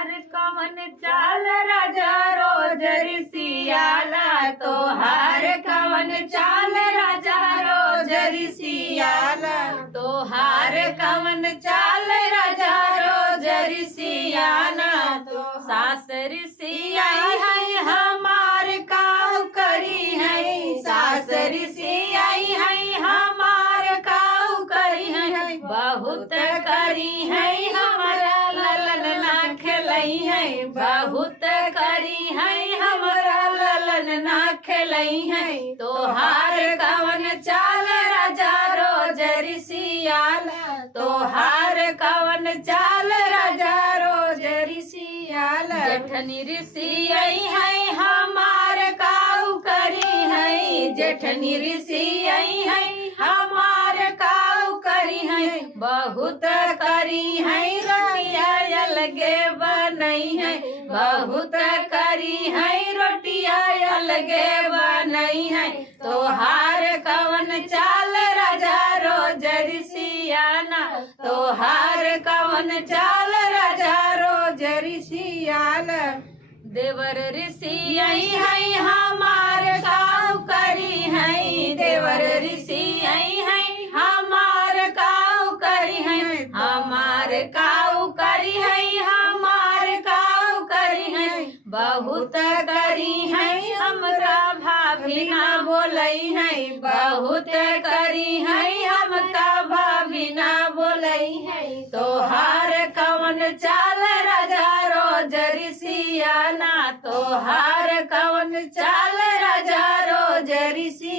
तोहार कवन चाल राजा रोज रिसियाला, तोहार कवन चाल राजा रोज रिसियाला, तोहार कवन चाल राजा रोज रिसियाला। सास रिसियाई है हमार काऊ करी है, सास रिसियाई है हमार काऊ करी है, बहुत करी है हमारा ललन ना खेलई है, बहुत करी है हमारा ललन ना खेलई है। तोहार कवन चाल राजा रोज रिसियाला, तोहार कवन चाल राजा रोज रिसियाला। जेठनी रिसियाई है हमार काऊ करी है, जेठनी रिसियाई है हमार काऊ करी है, बहुत करी है रोटिया अलगे बनई है, बहुत करी है रोटिया अलगे बनई है। तोहार कवन चाल राजा रोज रिसियाना, तोहार कवन चाल राजा रोज रिसियाना। देवर रिसियाई है हमार काऊ करी है, देवर रिसियाई है हमार काऊ करी है, हमार काऊ करी है, हमार काऊ करी है, बहुत करी है हमरा भाभी ना बोलई है, बहुत करी है हमका भाभी ना बोलई है। तोहार कवन चाल राजा रोज रिसियाना, तोहार कवन चाल राजा रोज रिसियाना।